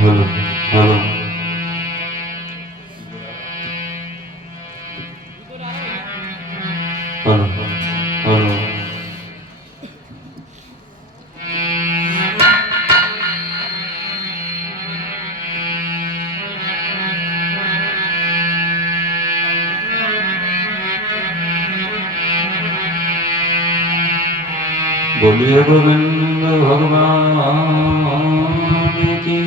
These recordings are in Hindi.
हेलो हेलो हेलो हेलो बोलिए गोविंद भगवान की।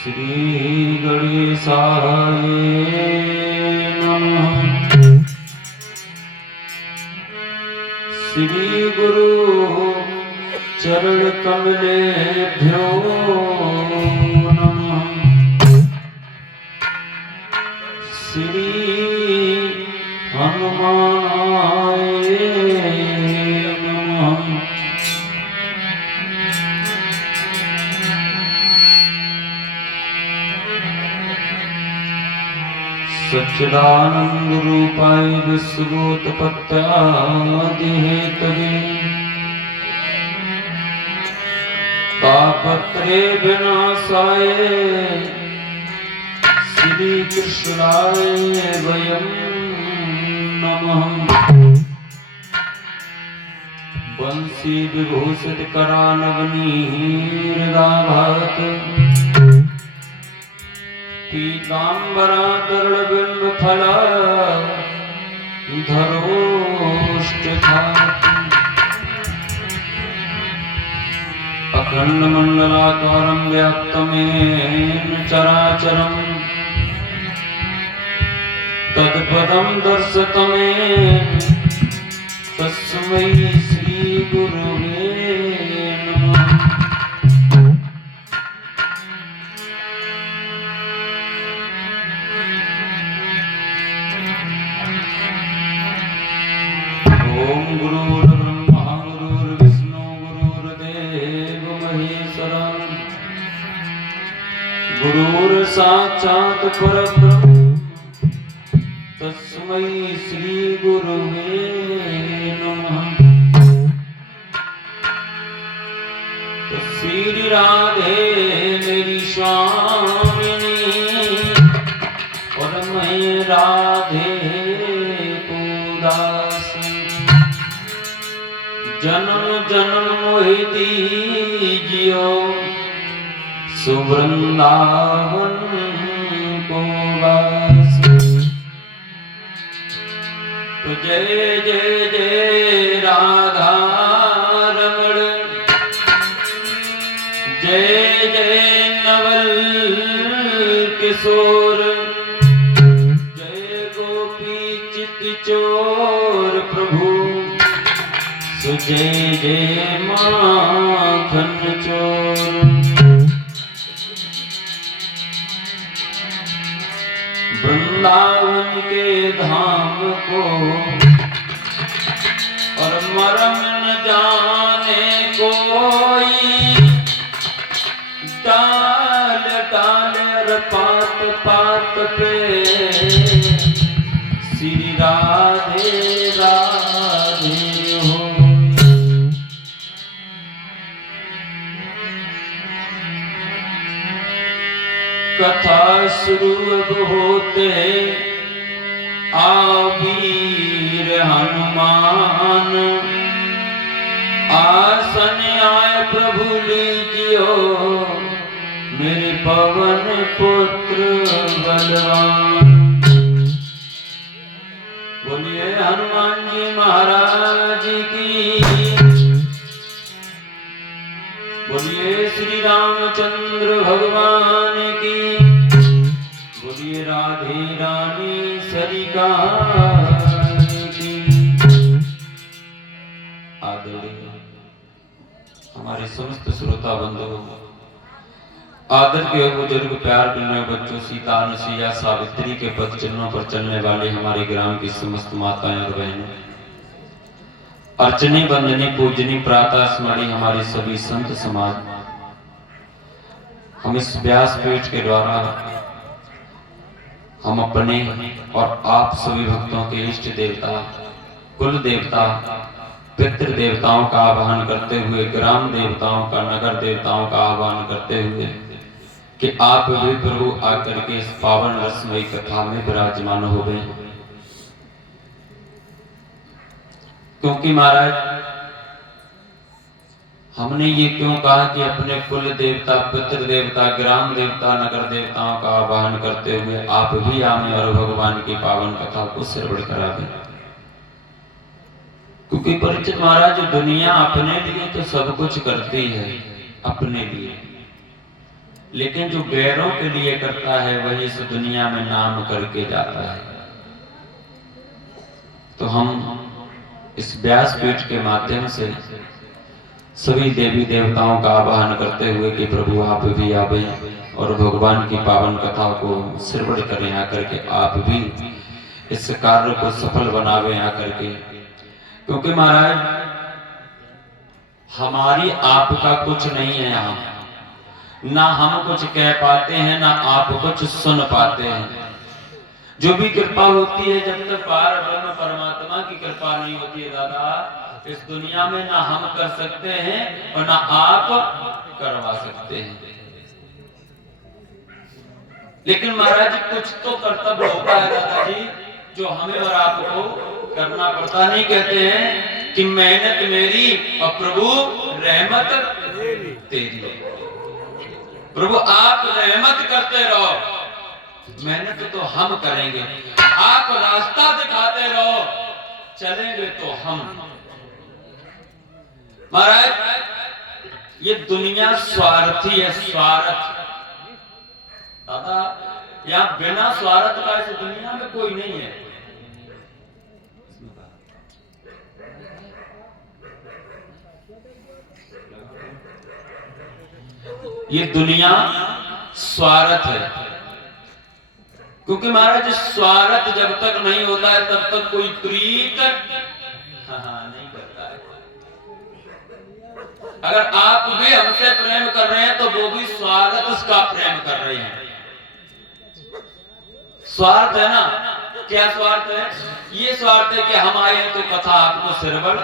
श्री गणेशाय नमः। श्री गुरु चरण कमलेभ्यो नमः। श्री हनुमानाय नमः। सच्चिदानंद रूपाय विश्वोत्पत्त्यादिहेतवे तापत्रय विनाशाय श्री कृष्णाय वयं नमः। बंसी विभूषित करानवनीरदाभात पीताम्बरा बिंब फला धरोष्टधातु अखंड मंडलाकारं व्याप्तमेन चराचरम् तत्पदं दर्शतमेन तस्मै श्री गुरुवे नमः। ओम गुरुर्ब्रह्मा गुरुर्विष्णु गुरुर्देव महेश्वरा गुरुर्साक्षात् परब्रह्म तस्मै श्री गुरुवे नमः। तो श्री राधे मेरी स्वामिनी और मैं राधे को दास। जन्म जन्म मोहि दीजियो सुवृंदावन को वास। तो जय जय जय राधा रमण जय जय नवल किशोर जय गोपी चित चोर प्रभु सो जय जय माखन चोर। वृंदावन के धाम को और मरम न जाने कोई डाल डाल और पात पात पे श्री राधे राधे हो। कथा शुरू अब होते आवीर हनुमान आसन आए प्रभु लीजियो मेरे पवन पुत्र बलवान। बोलिए हनुमान जी महाराज की। बोलिए श्री रामचंद्र भगवान की। बोलिए राधे रानी सरिका की। आदरणीय हमारे समस्त श्रोता बंधु आदर के बुजुर्ग प्यार करने बच्चों सीता अनुसुईया सावित्री के पद चिन्हों पर चलने वाले हमारे ग्राम की समस्त माताएं और बहनें अर्चनी वंदनी पूजनी प्रातः स्मरणी हमारे सभी संत समाज हम इस व्यासपीठ के द्वारा हम अपने और आप सभी भक्तों के इष्ट देवता कुल देवता पितृ देवताओं का आह्वान करते हुए, ग्राम देवताओं का, नगर देवताओं का आह्वान करते हुए कि आप भी प्रभु आकर के इस पावन रसमयी कथा में विराजमान हो गए। क्योंकि महाराज हमने ये क्यों कहा कि अपने कुल देवता, पितृ देवता, ग्राम देवता, नगर देवताओं का आह्वान करते हुए आप भी आए और भगवान की पावन कथा को श्रवण करा दें। क्योंकि परीक्षित महाराज दुनिया अपने लिए तो सब कुछ करती है, अपने लिए, लेकिन जो गैरों के लिए करता है वही इस दुनिया में नाम करके जाता है। तो हम इस व्यासपीठ के माध्यम से सभी देवी देवताओं का आह्वान करते हुए कि प्रभु आप भी आवे और भगवान की पावन कथा को श्रवण करें आकर के, आप भी इस कार्य को सफल बनावे आकर के। क्योंकि महाराज हमारी आपका कुछ नहीं है, यहाँ ना हम कुछ कह पाते हैं ना आप कुछ सुन पाते हैं। जो भी कृपा होती है, जब तक पार ब्रह्म परमात्मा की कृपा नहीं होती है दादा, इस दुनिया में ना हम कर सकते हैं और ना आप करवा सकते हैं। लेकिन महाराज कुछ तो कर्तव्य होता है दादाजी, जो हमें और आपको करना पड़ता। नहीं कहते हैं कि मेहनत मेरी और प्रभु रहमत तेरी। प्रभु आप रहमत करते रहो, मेहनत तो हम करेंगे। आप रास्ता दिखाते रहो, चलेंगे तो हम। महाराज ये दुनिया स्वार्थी है, स्वार्थ दादा। यहाँ बिना स्वार्थ का इस दुनिया में कोई नहीं है। ये दुनिया स्वार्थ है। क्योंकि महाराज स्वार्थ जब तक नहीं होता है तब तक कोई प्रीत नहीं करता है। अगर आप भी हमसे प्रेम कर रहे हैं तो वो भी स्वार्थ का प्रेम कर रहे हैं। स्वार्थ है ना, क्या स्वार्थ है? ये स्वार्थ है कि हम आए तो कथा आपको श्रवण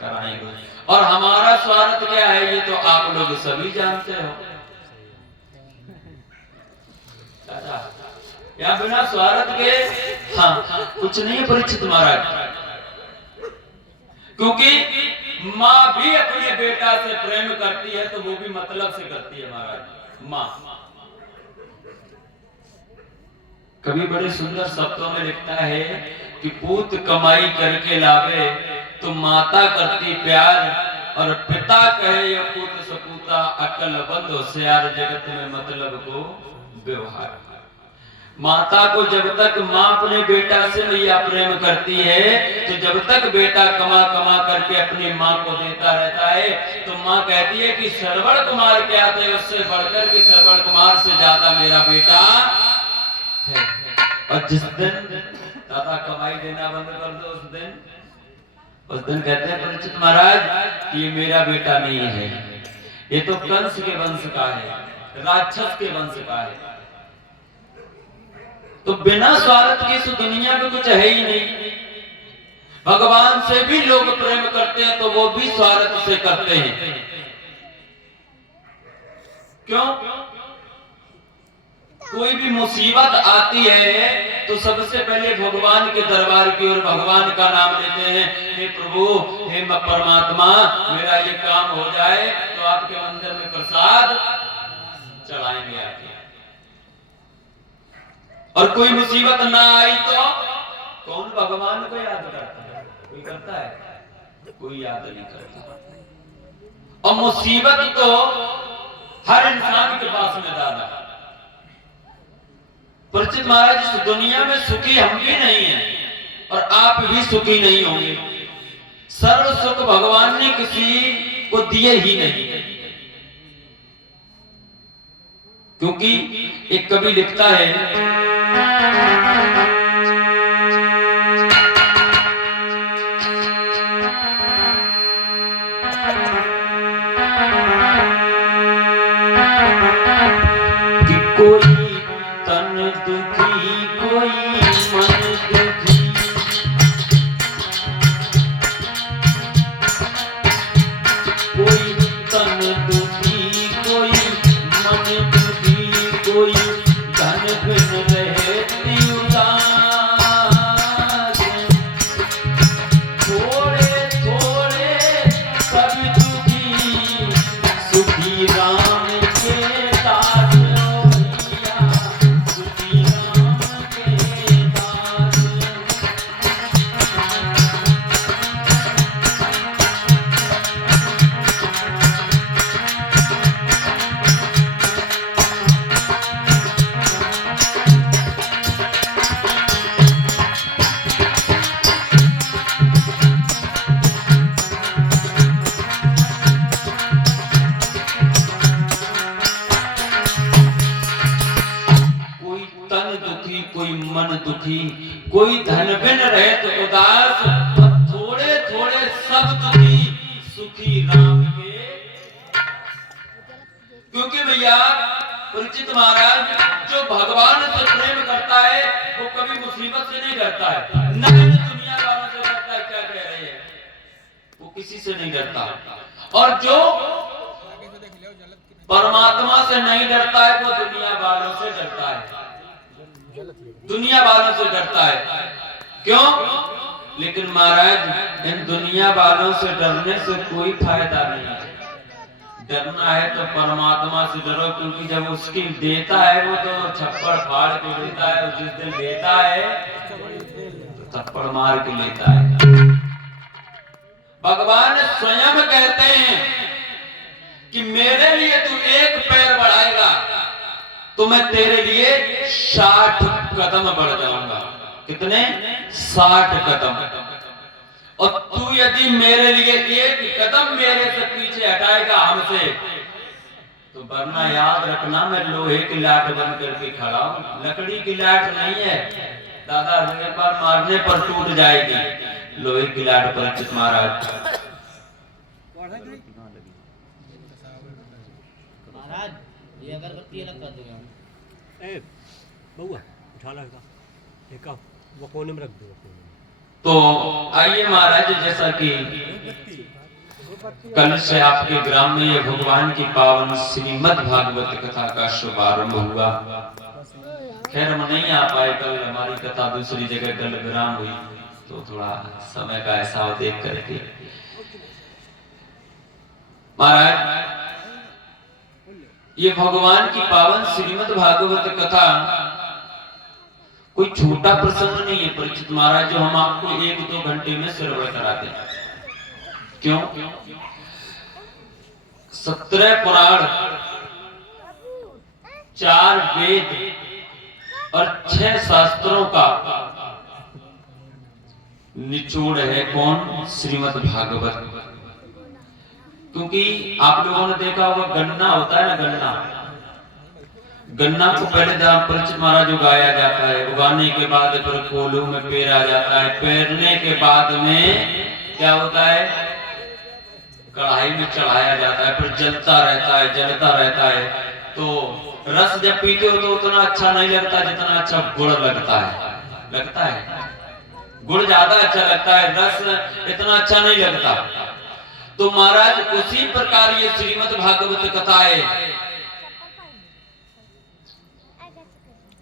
कराएंगे। और हमारा स्वार्थ क्या है ये तो आप लोग सभी जानते हो। या बिना स्वार्थ के कुछ नहीं परीक्षित महाराज। क्योंकि माँ भी अपने बेटा से प्रेम करती है तो वो भी मतलब से करती है महाराज। माँ कभी बड़े सुंदर शब्दों में लिखता है कि पूत कमाई करके लावे तो माता करती प्यार, और पिता कहे ये पूत सपूता अक्लमंद होशियार, जगत में मतलब को व्यवहार। माता को जब तक माँ अपने बेटा से मैया प्रेम करती है तो जब तक बेटा कमा कमा करके अपनी माँ को देता रहता है तो माँ कहती है कि श्रवण कुमार क्या थे, उससे बढ़कर के श्रवण कुमार से ज्यादा मेरा बेटा है। और जिस दिन दादा कमाई देना बंद कर दो उस दिन कहते हैं परीक्षित महाराज ये मेरा बेटा नहीं है, ये तो कंस के वंश का है, राक्षस के वंश का है। तो बिना स्वार्थ की इस दुनिया में कुछ है ही नहीं। भगवान से भी लोग प्रेम करते हैं तो वो भी स्वार्थ से करते हैं। क्यों? कोई भी मुसीबत आती है तो सबसे पहले भगवान के दरबार की ओर भगवान का नाम लेते हैं। हे प्रभु, हे परमात्मा, मेरा ये काम हो जाए तो आपके मंदिर में प्रसाद चढ़ाएंगे आके। और कोई मुसीबत ना आई तो कौन भगवान को याद करता है? कोई करता है? कोई याद नहीं करता। और मुसीबत तो हर इंसान के पास में दादा। परिचित महाराज इस दुनिया में सुखी हम भी नहीं हैं और आप भी सुखी नहीं होंगे। सर्व सुख भगवान ने किसी को दिए ही नहीं। क्योंकि एक कवि लिखता है कि कोई तन दुखी कोई मन दुखी, कोई धन बिन रहे तो उदास, थोड़े थोड़े सब दुखी सुखी राम के। क्योंकि भैया परीक्षित महाराज, जो भगवान से प्रेम करता है वो कभी मुसीबत से नहीं डरता है, न दुनिया वालों से डरता है। क्या कह रहे हैं, वो किसी से नहीं डरता। और जो परमात्मा से नहीं डरता है वो दुनिया वालों से डरता है, दुनिया वालों से डरता है। क्यों? लेकिन महाराज, इन दुनिया वालों से डरने से कोई फायदा नहीं है। डरना है तो परमात्मा से डरो, क्योंकि जब उसकी देता है वो तो छप्पड़ फाड़ के देता है, जिस दिन देता है तो थप्पड़ मार के लेता है। भगवान स्वयं कहते हैं कि मेरे लिए तू एक पैर बढ़ाएगा तो मैं तेरे लिए 60 कदम बढ़ जाऊंगा। कितने? 60 कदम। और तू यदि मेरे लिए एक कदम मेरे से पीछे हटाएगा हमसे, तो वरना याद रखना मैं लोहे की लाठ बन करके खड़ा हूं, लकड़ी की लाठ नहीं है। दादा मेरे पर मारने पर टूट जाएगी, लोहे की लाठ परीक्षित महाराज। महाराज ये अगरबत्ती अलग कर दूंगा। ए बउआ उठा ला एक वो कोने में रख दो। तो आइए महाराज, जैसा कि कल से आपके ग्राम में ये भगवान की पावन श्रीमद् भागवत कथा का शुभारंभ हुआ। खैर हम नहीं आ पाए, कल हमारी कथा दूसरी जगह कल विराम हुई, तो थोड़ा समय का ऐसा देख करके महाराज, ये भगवान की पावन श्रीमद् भागवत कथा कोई छोटा प्रसंग नहीं है परीक्षित महाराज, जो हम आपको 1-2 घंटे में श्रवण कराते हैं। क्यों? 17 पुराण, 4 वेद और 6 शास्त्रों का निचोड़ है कौन? श्रीमद् भागवत। क्योंकि आप लोगों ने देखा होगा गन्ना होता है ना, गन्ना को पहले परीक्षित महाराज उगाया जाता है, उगाने के बाद फिर कोल्हू में पेरा जाता है, पेरने के बाद में क्या होता है? कढ़ाई में चढ़ाया जाता है, फिर जलता रहता है, जलता रहता है। तो रस जब पीते हो तो उतना अच्छा नहीं लगता जितना अच्छा गुड़ लगता है। गुड़ ज्यादा अच्छा लगता है, रस इतना अच्छा नहीं लगता। तो महाराज उसी प्रकार ये श्रीमद् भागवत कथा है,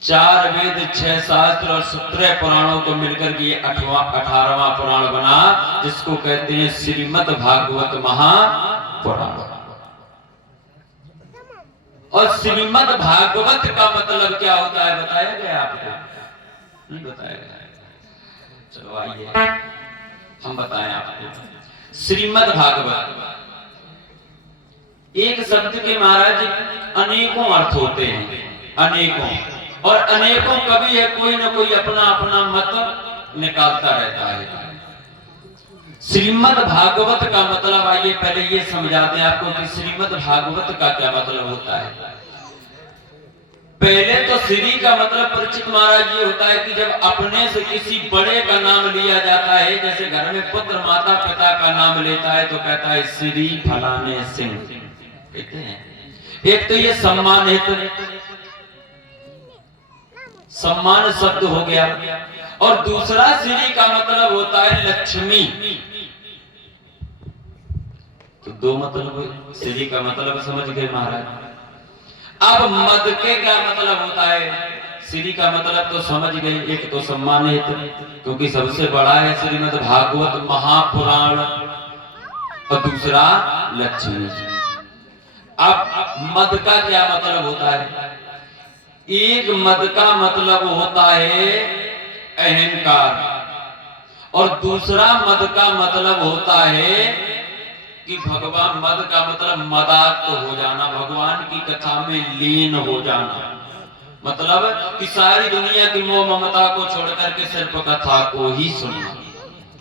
4 वेद 6 शास्त्र और 17 पुराणों को मिलकर के 18वां पुराण बना, जिसको कहते हैं श्रीमद् भागवत महापुराण। और श्रीमद् भागवत का मतलब क्या होता है बताया गया आपको? नहीं बताया गया? चलो आइए हम बताएं आपको। श्रीमद् भागवत एक शब्द के महाराज अनेकों अर्थ होते हैं, अनेकों, और अनेकों कवि है कोई ना कोई अपना अपना मत निकालता रहता है। श्रीमद् भागवत का मतलब आइए पहले ये समझा दें आपको कि श्रीमद् भागवत का क्या मतलब होता है। पहले तो श्री का मतलब परीक्षित महाराज ये होता है कि जब अपने से किसी बड़े का नाम लिया जाता है, जैसे घर में पुत्र माता पिता का नाम लेता है तो कहता है श्री फलाने सिंह कहते हैं। एक तो ये सम्मान है, तो सम्मान शब्द हो गया, और दूसरा श्री का मतलब होता है लक्ष्मी। तो 2 मतलब श्री का मतलब समझ गए महाराज। अब मद के क्या मतलब होता है? श्री का मतलब तो समझ गए, एक तो सम्मानित क्योंकि सबसे बड़ा है श्रीमद् भागवत महापुराण, और दूसरा लक्ष्मी। अब मद का क्या मतलब होता है? एक मद का मतलब होता है अहंकार, और दूसरा मद का मतलब होता है कि भगवान, मद का मतलब मदाक्त हो जाना, भगवान की कथा में लीन हो जाना, मतलब कि सारी दुनिया की मोह ममता को छोड़ करके सिर्फ कथा को ही सुनना।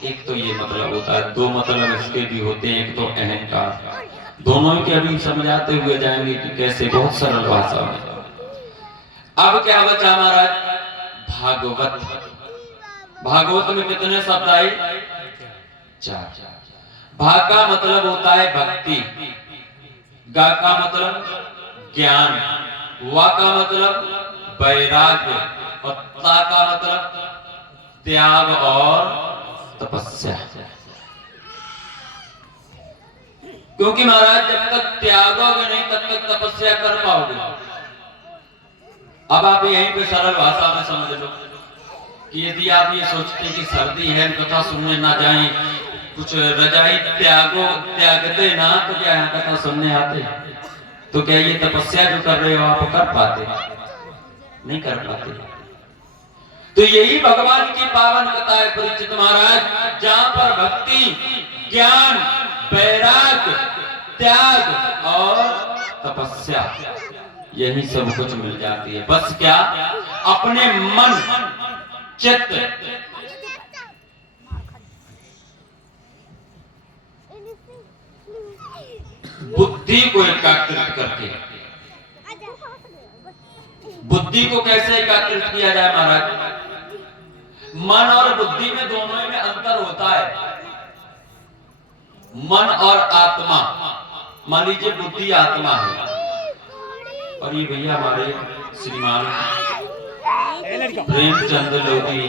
एक तो ये मतलब होता है। 2 मतलब इसके भी होते हैं, एक तो अहंकार। दोनों के अभी समझाते हुए जाएंगे कि कैसे, बहुत सरल भाषा में। अब क्या बचा महाराज? भागवत। भागवत में कितने शब्द आए? 4। भा का मतलब होता है भक्ति, गा का मतलब ज्ञान, वा का मतलब वैराग्य और ता का मतलब त्याग और तपस्या। क्योंकि महाराज जब तक त्यागोगे नहीं तब तक तपस्या कर पाओगे। अब आप यहीं पे सरल भाषा में समझ लो कि यदि आप ये सोचते कि सर्दी है कथा सुनने ना जाएं, कुछ रजाई त्यागते ना, तो क्या यहाँ कथा सुनने आते? तो क्या ये तपस्या जो कर रहे हो आप कर पाते? नहीं कर पाते। तो यही भगवान की पावन कथा है परीक्षित महाराज, जहां पर भक्ति, ज्ञान, वैराग्य, त्याग और तपस्या यही सब कुछ मिल जाती है। बस क्या अपने मन, चित्त, बुद्धि को एकाग्रित करके। बुद्धि को कैसे एकाग्रित किया जाए महाराज? मन और बुद्धि में दोनों में अंतर होता है। मन और आत्मा, मान लीजिए बुद्धि आत्मा है और ये भैया हमारे श्रीमान प्रेमचंद लोधी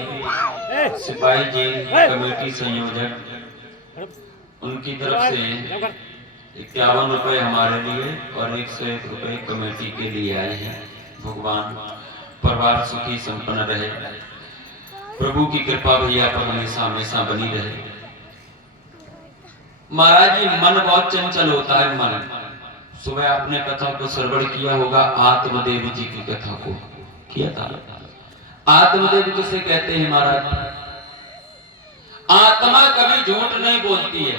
सिपाही जी कमेटी संयोजक, उनकी तरफ से 51 रुपए हमारे लिए और 101 रुपए कमेटी के लिए आए हैं। भगवान परिवार सुखी संपन्न रहे, प्रभु की कृपा भैया पर हमेशा हमेशा बनी रहे। महाराज जी मन बहुत चंचल होता है। मन, सुबह आपने कथा को श्रवण किया होगा, आत्मदेव जी की कथा को किया था। आत्मदेव किसे कहते हैं महाराज? आत्मा कभी झूठ नहीं बोलती है।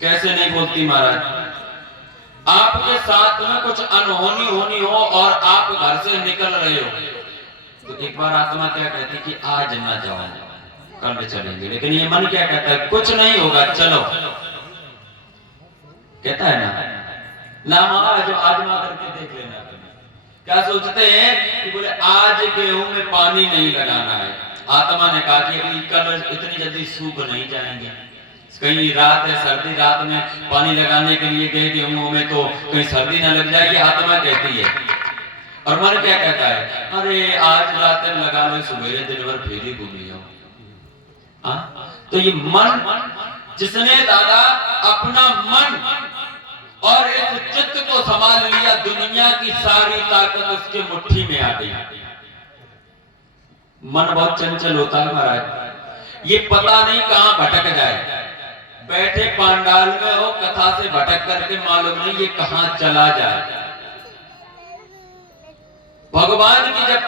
कैसे नहीं बोलती महाराज? आपके साथ में कुछ अनहोनी होनी हो और आप घर से निकल रहे हो, तो एक बार आत्मा क्या कहती कि आज ना जाओ, कल चलेंगे। लेकिन ये मन क्या कहता है? कुछ नहीं होगा, चलो। कहता है ना आज आजमा करके देख लेना। क्या सोचते हैं कि बोले आज गेहूं में पानी नहीं लगाना है। आत्मा ने कहा कि अभी कल इतनी जल्दी सूख नहीं जाएंगे, कहीं रात है, सर्दी, रात में पानी लगाने के लिए गए गेहूं में तो कहीं सर्दी ना लग जाएगी, आत्मा कहती है। और मन क्या कहता है? अरे आज रात में लगा लो, सुबह दिन भर फेरी घूमी हो। तो ये मन, जिसने दादा अपना मन और इस चित्त को संभाल लिया, दुनिया की सारी ताकत उसके मुट्ठी में आ गई। मन बहुत चंचल होता है महाराज, ये पता नहीं कहां भटक जाए। बैठे पांडाल में हो, कथा से भटक करके मालूम नहीं ये कहां चला जाए। भगवान की जब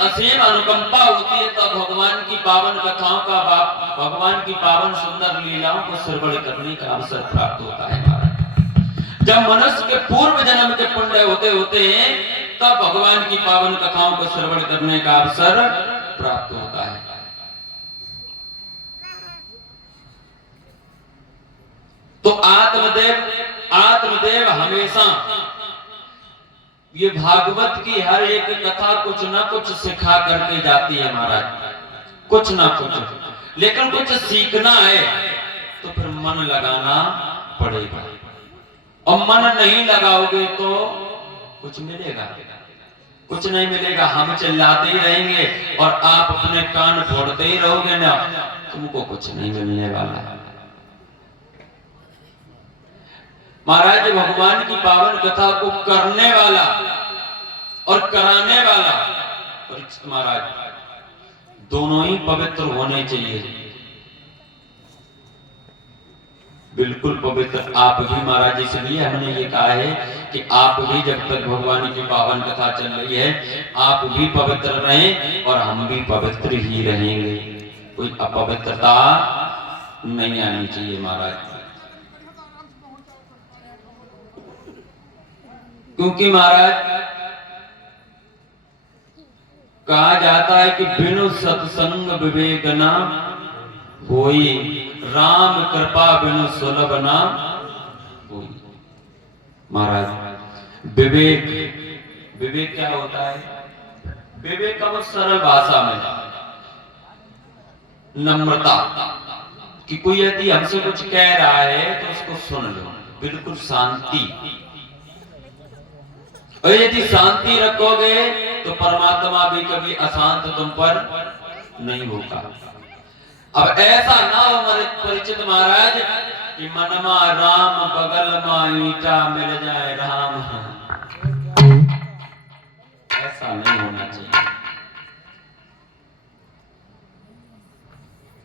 असीम अनुकंपा होती है तब भगवान की पावन कथाओं का, भगवान की पावन सुंदर लीलाओं को श्रवण करने का अवसर प्राप्त होता है महाराज। जब मनुष्य के पूर्व जन्म के पुण्य होते होते हैं तब भगवान की पावन कथाओं को श्रवण करने का अवसर प्राप्त होता है। तो आत्मदेव हमेशा ये भागवत की हर एक कथा कुछ ना कुछ सिखा करके जाती है महाराज, कुछ ना कुछ। लेकिन कुछ सीखना है तो फिर मन लगाना पड़ेगा, और मन नहीं लगाओगे तो कुछ मिलेगा? कुछ नहीं मिलेगा। हम चिल्लाते ही रहेंगे और आप अपने कान फोड़ते ही रहोगे ना, तुमको कुछ नहीं मिलने वाला है। महाराज भगवान की पावन कथा को करने वाला और कराने वाला परीक्षित महाराज दोनों ही पवित्र होने चाहिए, बिल्कुल पवित्र। आप भी महाराज, इसलिए हमने ये कहा है कि आप भी जब तक भगवान की पावन कथा चल रही है आप भी पवित्र रहें और हम भी पवित्र ही रहेंगे। कोई अपवित्रता नहीं आनी चाहिए महाराज। क्योंकि महाराज कहा जाता है कि बिनु सत्संग विवेक ना होई, राम कृपा बिनु सुलभ ना होई। महाराज विवेक क्या होता है? विवेकम सरल भाषा में नम्रता, कि कोई यदि हमसे कुछ कह रहा है तो उसको सुन लो, बिल्कुल शांति। और यदि शांति रखोगे तो परमात्मा भी कभी अशांत तुम पर नहीं होगा। अब ऐसा ना हो हमारे परिचित महाराज कि मनमा राम बगल में ईटा मिल जाए राम, ऐसा नहीं होना चाहिए।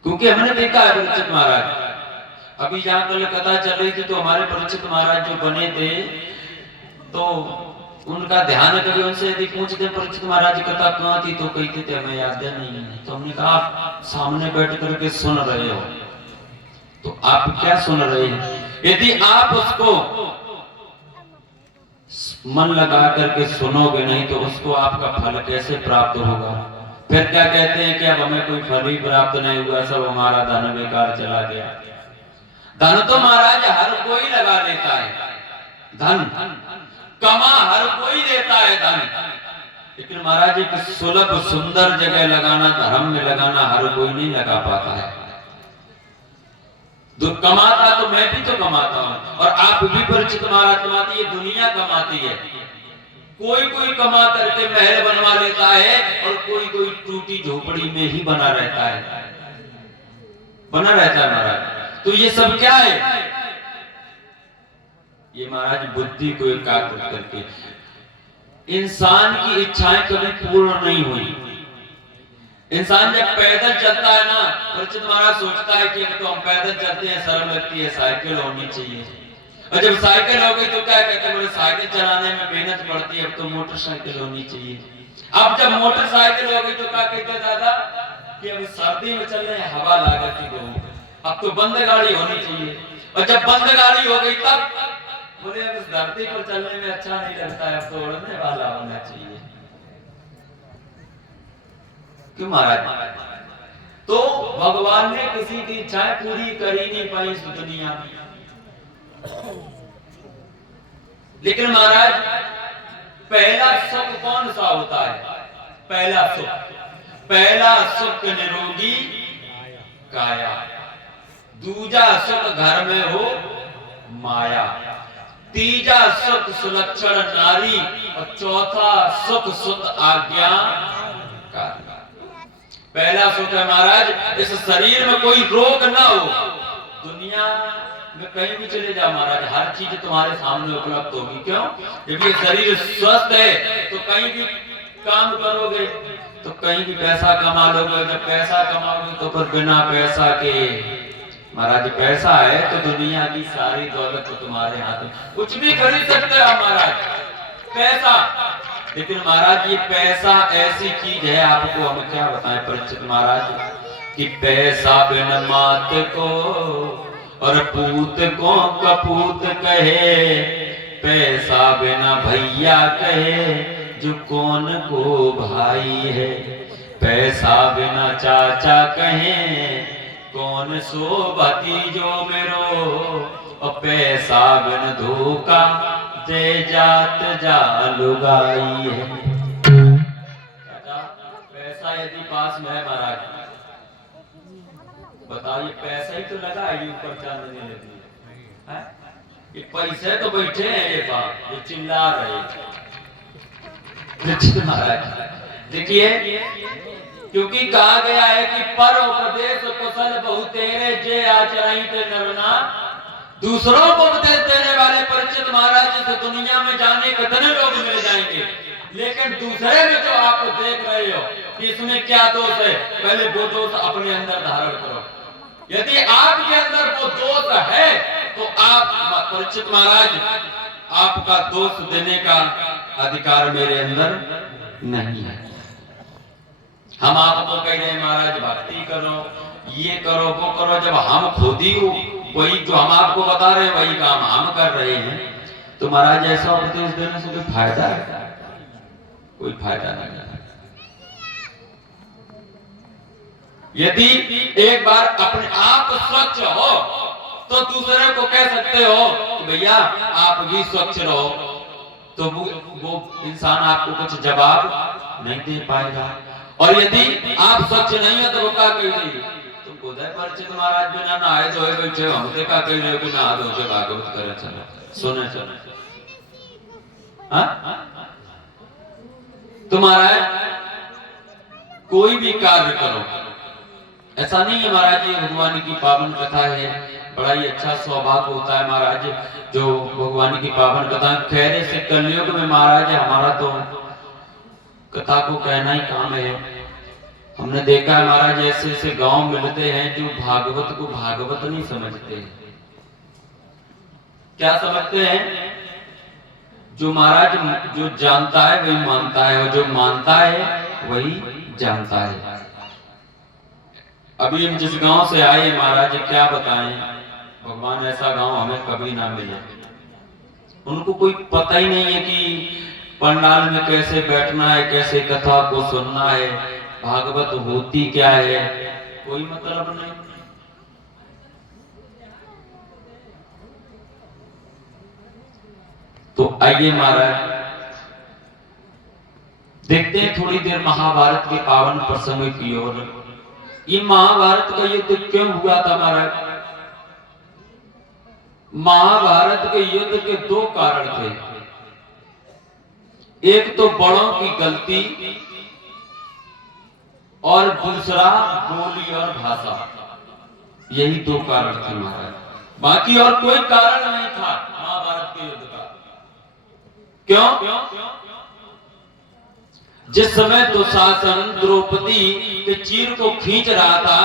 क्योंकि हमने देखा है परिचित महाराज, अभी जहां कल कथा चल रही थी तो हमारे परिचित महाराज जो बने थे तो उनका ध्यान कभी उनसे यदि पूछते परिचित महाराज कथा कहाँ थी तो कहते थे हमें याद नहीं है। तो हमने कहा आप सामने बैठ करके सुन रहे हो तो आप क्या सुन रहे हैं? यदि आप उसको मन लगा करके सुनोगे नहीं तो उसको आपका फल कैसे प्राप्त होगा? फिर क्या कहते हैं कि अब हमें कोई फल ही प्राप्त नहीं हुआ, सब हमारा धन बेकार चला गया। धन तो महाराज हर कोई लगा लेता है, धन कमा हर कोई देता है धन, लेकिन महाराज एक सुलभ सुंदर जगह लगाना, धर्म में लगाना हर कोई नहीं लगा पाता है। जो कमाता तो मैं भी तो कमाता हूं और आप भी परिचित महाराज कमाती है, दुनिया कमाती है। कोई कोई कमा करके महल बनवा लेता है और कोई कोई टूटी झोपड़ी में ही बना रहता है, बना रहता है महाराज। तो ये सब क्या है? ये महाराज बुद्धि को एकाग्र करके, इंसान की इच्छाएं कभी पूर्ण नहीं हुई। इंसान जब पैदल चलता है ना, परिचित महाराज सोचता है कि तो हम पैदल चलते हैं, शर्म लगती है, साइकिल होनी चाहिए। और जब साइकिल हो गई तो क्या कहते हैं, साइकिल चलाने में मेहनत पड़ती है, अब तो मोटरसाइकिल होनी चाहिए। अब जब मोटरसाइकिल हो गई तो क्या कहते हैं दादा कि अब सर्दी में चल रहे हैं, हवा लागत की, अब तो बंद गाड़ी होनी चाहिए। और जब बंद गाड़ी हो गई तब बोले अब इस धरती पर चलने में अच्छा नहीं लगता है, अब तो उड़ने वाला होना चाहिए। क्यों महाराज? तो भगवान ने किसी की इच्छाएं पूरी कर ही नहीं पाई इस दुनिया में। लेकिन महाराज पहला सुख कौन सा होता है? पहला सुख निरोगी काया, दूजा सुख घर में हो माया, तीजा सुख सुलक्षण नारी और चौथा सुख सुत आज्ञा। पहला सुख है महाराज इस शरीर में कोई रोग ना हो। दुनिया में कहीं भी चले जाओ महाराज, हर चीज तुम्हारे सामने उपलब्ध होगी। क्यों? जब ये शरीर स्वस्थ है तो कहीं भी काम करोगे तो कहीं भी पैसा कमा लोगे, जब पैसा कमाओगे तो फिर बिना पैसा के महाराज, पैसा है तो दुनिया की सारी दौलत तो तुम्हारे हाथ में, कुछ भी खरीद सकते हो महाराज पैसा। लेकिन महाराज ये पैसा ऐसी चीज है, आपको हम क्या बताएं परिचित महाराज, कि पैसा बिन मात को और पूत को कपूत कहे, पैसा बिना भैया कहे जो कौन को भाई है, पैसा बिना चाचा कहे कौन सो भतीजो मेरो, और पैसा बिन धोखा जय जात जा लुगाई है। पैसा यदि पास में है महाराज, बताइए पैसा ही तो लगा है ऊपर चांदनी लगी है, ये पैसे तो बैठे हैं ये बाप ये चिल्ला रहे महाराज। देखिए क्योंकि कहा गया है कि पर उपदेश कुशल बहुतेरे जे आचराई ते नरना, दूसरों को उपदेश देने वाले परिचित महाराज इस दुनिया में जाने कितने लोग मिल जाएंगे, लेकिन दूसरे में जो आप देख रहे हो कि इसमें क्या दोष है, पहले वो दोष अपने अंदर धारण करो। यदि आपके अंदर वो दोष है तो आप परिचित महाराज, आपका दोष देने का अधिकार मेरे अंदर नहीं है। हम आपको कह रहे हैं महाराज भक्ति करो, ये करो वो करो, जब हम खुद ही वही जो हम आपको बता रहे हैं वही काम हम कर रहे हैं, तो महाराज ऐसा उपदेश देने से कोई फायदा है? कोई फायदा नहीं है। यदि एक बार अपने आप स्वच्छ हो तो दूसरे को कह सकते हो कि भैया आप भी स्वच्छ रहो, तो वो इंसान आपको कुछ जवाब नहीं दे पाएगा। और यदि आप स्वच्छ नहीं है तो वो क्या कहेंगे, तुम खुदे परिचित महाराज बिना नहाए धोए बैठे हो, हमसे क्या कह रहे हो कि नहा धो के भागवत करे चलो सुने चलो। तुम्हारा कोई भी कार्य करो, ऐसा नहीं है महाराज ये भगवान की पावन कथा है, बड़ा ही अच्छा सौभाग्य होता है महाराज जो भगवान की पावन कथा खैरे से कलयुग में महाराज हमारा तो कथा को कहना ही काम है। हमने देखा है महाराज ऐसे ऐसे गांव मिलते हैं जो भागवत को भागवत नहीं समझते। क्या समझते हैं, जो महाराज जो जानता है वही मानता है और जो मानता है वही जानता है। अभी हम जिस गांव से आए महाराज क्या बताएं, भगवान ऐसा गांव हमें कभी ना मिले। उनको कोई पता ही नहीं है कि पंडाल में कैसे बैठना है, कैसे कथा को सुनना है, भागवत होती क्या है, कोई मतलब नहीं। तो आइए महाराज देखते हैं थोड़ी देर महाभारत के पावन प्रसंग की ओर। ये महाभारत का युद्ध क्यों हुआ था महाराज? महाभारत के युद्ध के दो कारण थे, एक तो बड़ों की गलती और दूसरा बोली और भाषा, यही दो कारण थे महाराज, बाकी और कोई कारण नहीं था महाभारत के युद्ध का। क्यों? जिस समय दुशासन द्रौपदी के चीर को खींच रहा था,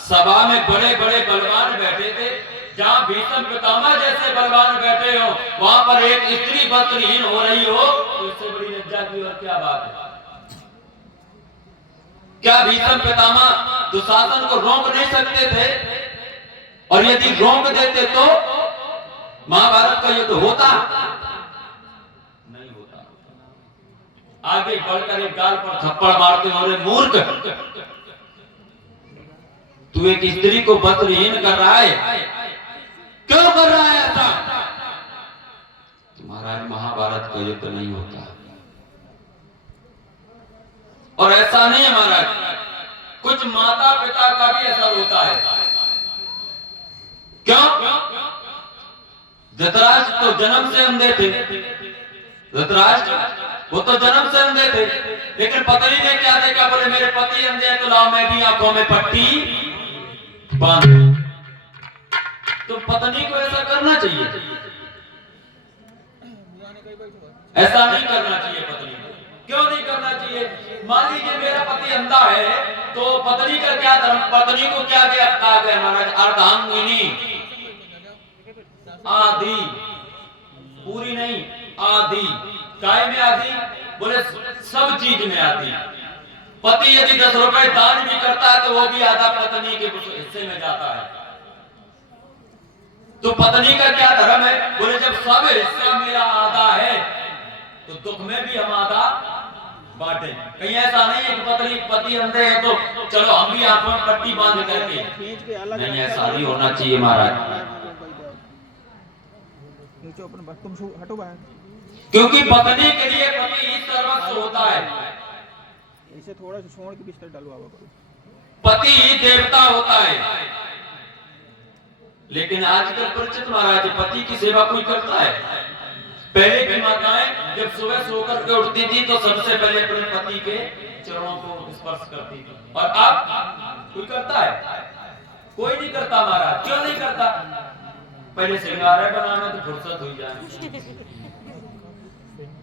सभा में बड़े बड़े बलवान बैठे थे, जहां भीष्म पितामह जैसे बलवान बैठे हो, वहां पर एक स्त्री वस्त्रहीन हो रही हो, तो इससे बड़ी लज्जा की और क्या बात है? क्या भीष्म पितामह दुशासन को रोक नहीं सकते थे? और यदि रोक देते तो महाभारत का युद्ध होता? नहीं होता। आगे बढ़कर एक गाल पर थप्पड़ मारते हो, रे मूर्ख, तू एक स्त्री को वस्त्रहीन कर रहा है, क्यों कर रहा है ऐसा? महाराज महाभारत का युद्ध नहीं होता। और ऐसा नहीं है महाराज, कुछ माता पिता का भी असर होता है। क्यों? धृतराष्ट्र तो जन्म से अंधे थे, धृतराष्ट्र वो तो जन्म से अंधे थे, लेकिन पत्नी ने क्या देखा, बोले मेरे पति अंधे हैं तो लाओ मैं भी आंखों में पट्टी बांध। तो पत्नी को ऐसा करना चाहिए? ऐसा नहीं करना चाहिए पत्नी को। क्यों नहीं करना चाहिए? मान लीजिए मेरा पति अंधा है तो पत्नी का क्या धर्म, पत्नी को क्या कहा गया महाराज? अर्धांगिनी, आदि, पूरी नहीं आदि। काय में आदि? बोले सब चीज में आदि। पति यदि 10 रुपए दान भी करता है तो वो भी आधा पत्नी के हिस्से में जाता है। तो पत्नी का क्या धर्म है? बोले जब सब हिस्सा मेरा आधा है तो दुख में भी हम आधा बांटे। कहीं ऐसा नहीं है कि पति अंधे है तो चलो हम भी आंखों में पट्टी बांध करके, नहीं ऐसा नहीं होना चाहिए महाराज। क्योंकि पत्नी के लिए पति ही सर्वस्व होता है, इसे थोड़ा सा छोड़ के बिस्तर डलवा करो। पति ही देवता होता है। लेकिन आजकल परिचित महाराज पति की सेवा कोई करता है? पहले की माताएं जब सुबह सोकर के उठती थी तो सबसे पहले अपने पति के चरणों को स्पर्श करती थी, और अब कोई करता है? कोई नहीं करता महाराज। क्यों नहीं करता? पहले सिंगारा बनाना तो फुर्सत हुई जाए,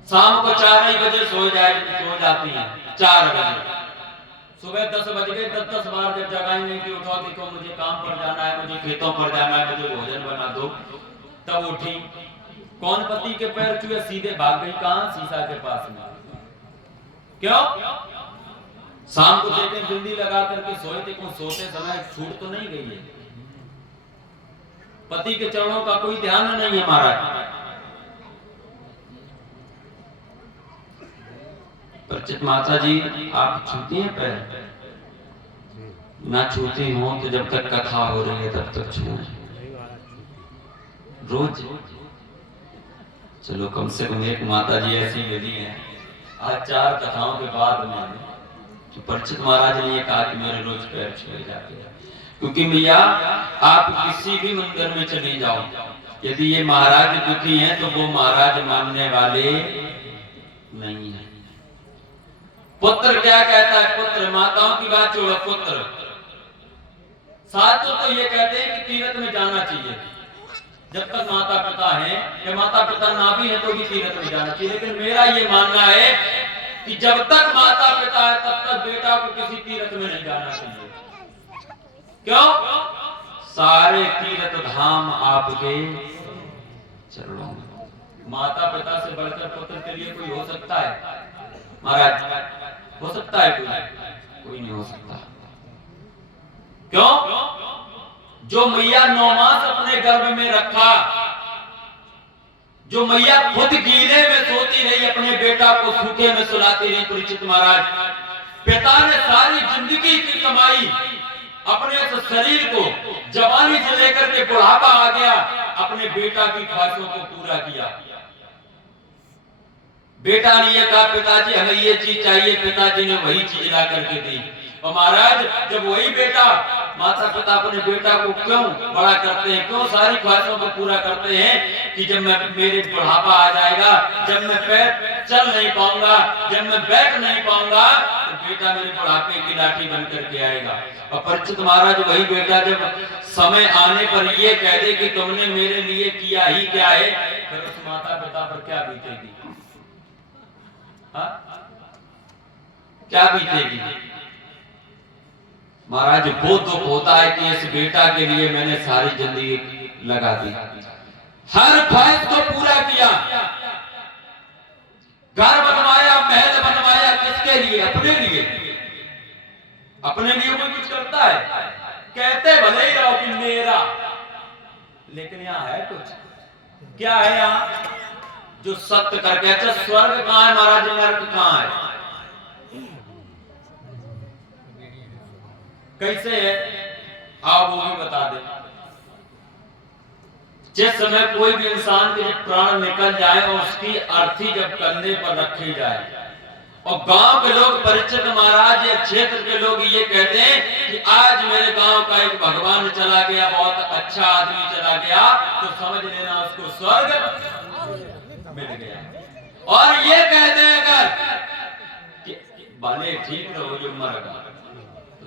शाम को 4 बजे सो जाती है, 4 बजे। सुबह 10 बज गए, 10 बार जब जगाएंगे कि उठो देखो मुझे काम पर जाना है, मुझे खेतों पर जाना है, मुझे भोजन बना दो, तब उठी। कौन पति के पैर छुए? सीधे भाग गई कहां? शीशा के पास में। क्यों? शाम को देखे बिंदी लगा करके सोए थे, कौन सोते समय छूट तो नहीं गई है? पति के चरणों का कोई ध्यान नहीं है महाराज। परिचित माता जी आप छूती हैं पैर? ना छूती हो तो जब तक कथा हो रही है तब तक छू रोज। चलो कम से कम एक माता जी ऐसी मिली है आज 4 कथाओं के बाद में तो परीक्षित महाराज ने ये कहा कि मेरे रोज पैर छुए जाते हैं, क्योंकि भैया आप किसी भी मंदिर में चले जाओ, यदि ये महाराज दुखी हैं तो वो महाराज मानने वाले नहीं है। पुत्र क्या कहता है? पुत्र, माताओं की बात छोड़ो, पुत्र साधु तो ये कहते हैं कि तीर्थ में जाना चाहिए, जब तक माता पिता हैं या माता पिता ना भी है तो भी तीर्थ में जाना चाहिए। लेकिन मेरा ये मानना है कि जब तक माता पिता है तब तक बेटा को किसी तीर्थ में नहीं जाना चाहिए। क्यों? सारे तीर्थ धाम आपके चरणों में। माता पिता से बढ़कर पुत्र के लिए कोई हो सकता है महाराज? हो सकता है कोई नहीं हो सकता। क्यों? जो मैया 9 मास अपने गर्भ में रखा, जो मैया खुद गीले में सोती रही, अपने बेटा को सूखे में सुलाती रही। परीक्षित महाराज, पिता ने सारी जिंदगी की कमाई अपने शरीर को जवानी से लेकर के बुढ़ापा आ गया, अपने बेटा की ख्वाहिशों को पूरा किया। बेटा ने यह कहा, पिताजी हमें ये चीज चाहिए, पिताजी ने वही चीज ला करके दी। और महाराज, जब वही बेटा, माता पिता अपने बेटा को क्यों बड़ा करते हैं, क्यों सारी ख्वाहिशों को पूरा करते हैं कि जब मैं मेरे बुढ़ापा आ जाएगा, जब मैं पैर चल नहीं पाऊंगा, जब मैं बैठ नहीं पाऊंगा, तो बेटा मेरे बुढ़ापे की लाठी बन करके आएगा। और परीक्षित महाराज, वही बेटा जब समय आने पर ये कह दे कि तुमने मेरे लिए किया ही क्या है, फिर उस माता पिता पर क्या बीतेगी? क्या बीतेगी? महाराज, वो दुख होता है कि इस बेटा के लिए मैंने सारी जिंदगी लगा दी, हर ख्वाहिश को पूरा किया, घर बनवाया, महल बनवाया, किसके लिए? अपने लिए। अपने लिए कोई कुछ करता है? कहते भले ही रहो कि मेरा, लेकिन यहाँ है कुछ। क्या है यहाँ? जो सत्य करके, अच्छा स्वर्ग कहाँ है महाराज, नरक कहाँ है? कैसे है आप वो भी बता दें। जिस समय कोई भी इंसान के प्राण निकल जाए और उसकी अर्थी जब कंधे पर रखी जाए, और गांव के लोग, परीक्षित महाराज या क्षेत्र के लोग ये कहते हैं कि आज मेरे गांव का एक भगवान चला गया, बहुत अच्छा आदमी चला गया, तो समझ लेना उसको स्वर्ग मिल गया। और ये कहते हैं अगर कि भले ठीक रहो जो मर,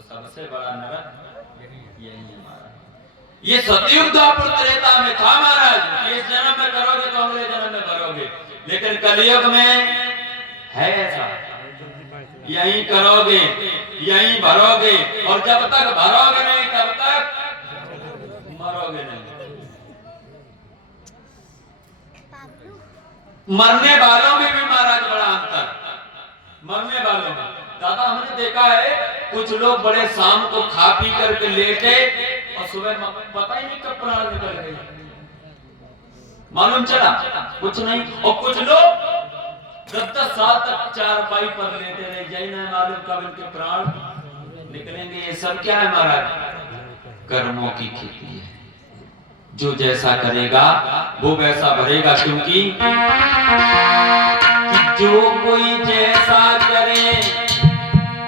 सबसे बड़ा नरक यही है महाराज। ये सतयुग द्वापर त्रेता में था महाराज, इस जन्म में करोगे तो अगले जन्म में करोगे, लेकिन कलयुग में है ऐसा, यहीं करोगे, यहीं भरोगे, और जब तक भरोगे नहीं तब तक मरोगे नहीं। मरने वालों में भी महाराज बड़ा अंतर, मरने वालों में। दादा, हमने देखा है कुछ लोग बड़े शाम को खा पी करके लेटे और सुबह पता ही नहीं कब प्राण निकल गए, मालूम चला कुछ नहीं। और कुछ लोग 10-10 साल तक चारपाई पर लेटे रहे, यही नहीं मालूम कब इनके प्राण निकलेंगे। ये सब क्या है महाराज? कर्मों की खेती है। जो जैसा करेगा वो वैसा भरेगा, क्योंकि जो कोई जैसा करे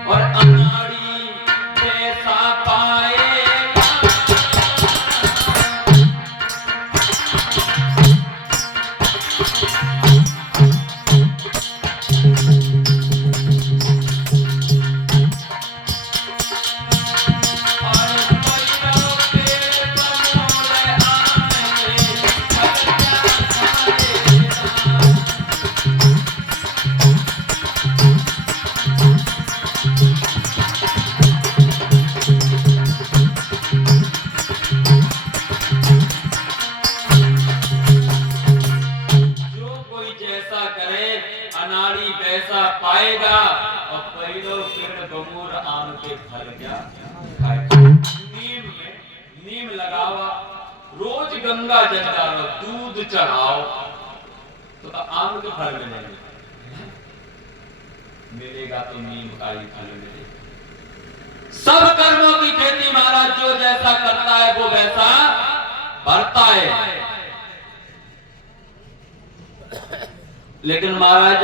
और अनाड़ी जैसा पाएगा। पाएगा। और पहलो पेड़ बमूर आम के फल क्या खाएगा। नीम लगावा, रोज गंगा जल डालो, दूध चढ़ाओ, तो आम के फल मिलेंगे। मिलेगा तो नीम का ही फल मिलेगा। सब कर्मों की खेती महाराज, जो जैसा करता है वो वैसा भरता है। लेकिन महाराज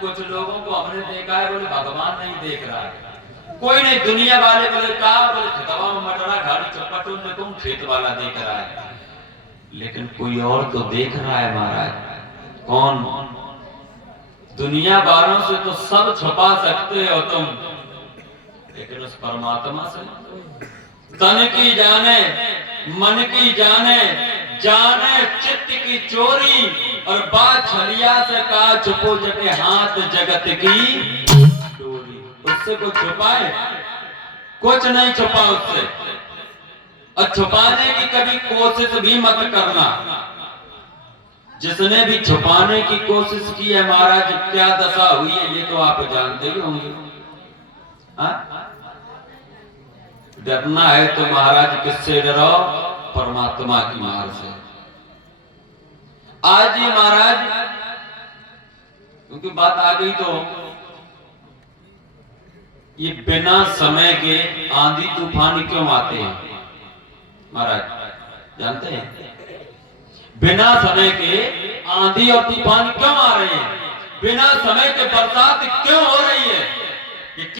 कुछ लोगों को हमने देखा है बोले भगवान नहीं देख रहा है, कोई नहीं, दुनिया वाले बोले का बोले खतवा में मटरा घाड़ी चप्पटों में तुम खेत वाला देख रहा है, लेकिन कोई और तो देख रहा है महाराज। कौन? दुनिया वालों से तो सब छुपा सकते हो तुम, लेकिन उस परमात्मा से तन की जाने मन की जाने, जाने चित्त की चोरी, और बात छलिया से कहा छुपो जके हाथ जगत की डोरी। उससे कुछ छुपाए? कुछ नहीं छुपा उससे, और छुपाने की कभी कोशिश भी मत करना। जिसने भी छुपाने की कोशिश की है महाराज क्या दशा हुई है ये तो आप जानते ही होंगे। डरना है तो महाराज किससे डरो? परमात्मा की मार से। आज ये महाराज क्योंकि बात आ गई तो ये बिना समय के आंधी तूफान क्यों आते हैं महाराज जानते हैं? बिना समय के आंधी और तूफान क्यों आ रहे हैं? बिना समय के बरसात क्यों हो रही है?